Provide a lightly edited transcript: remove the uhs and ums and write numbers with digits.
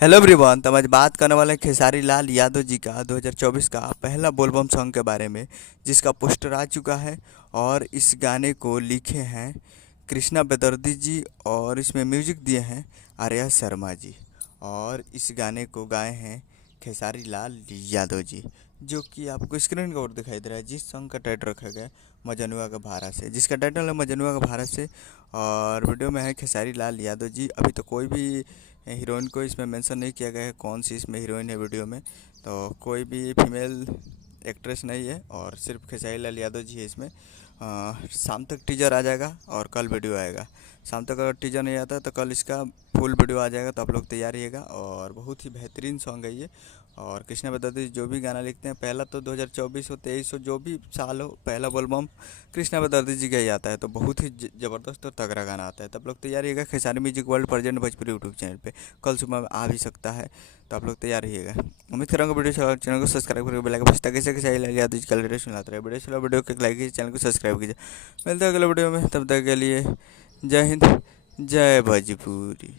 Hello everyone. तो आज बात करने वाले हैं खेसारी लाल यादव जी का 2024 का पहला बोलबम सॉन्ग के बारे में, जिसका पोस्टर आ चुका है। और इस गाने को लिखे हैं कृष्णा बेदर्दी जी और इसमें म्यूजिक दिए हैं आर्या शर्मा जी। और इस गाने को गाए हैं खेसारी लाल यादव जी, जो कि आपको स्क्रीन का ओर दिखाई दे रहा है। जिस सॉन्ग का टाइटल रखा गया है मजनुआ का भारा से, जिसका टाइटल है मजनुआ का भारा से। और वीडियो में है खेसारी लाल यादव जी। अभी तो कोई भी हीरोइन को इसमें मेंशन नहीं किया गया है कौन सी इसमें हीरोइन है वीडियो में। तो कोई भी फीमेल एक्ट्रेस नहीं है और सिर्फ खेसारी लाल यादव जी है इसमें। शाम तक टीजर आ जाएगा और कल वीडियो आएगा। शाम तक अगर टीजर नहीं आता तो कल इसका फुल वीडियो आ जाएगा, तो आप लोग तैयार रहिएगा। और बहुत ही बेहतरीन सॉन्ग है ये। और कृष्णा बेदर्दी जो भी गाना लिखते हैं, पहला तो 2024 हो 23 हो जो भी साल हो, पहला एल्बम कृष्णा बेदर्दी जी का ही आता है। तो बहुत ही ज़बरदस्त और तगड़ा गाना आता है। तो आप लोग तैयार रहिएगा। Khesari music world present Bhojpuri YouTube channel पे कल सुबह में आ भी सकता है। तो आप लोग तैयार रहिएगा। उम्मीद करूँगा वीडियो चैनल को सब्सक्राइब करके बेल आइकन बजता कैसे खेसारी लाल यादव जी का लेटेस्ट मिलाता रहे। वीडियो चलो वीडियो को लाइक कीजिए, चैनल को सब्सक्राइब कीजिए। मिलते हैं अगले वीडियो में, तब तक के लिए जय हिंद जय भोजपुरी।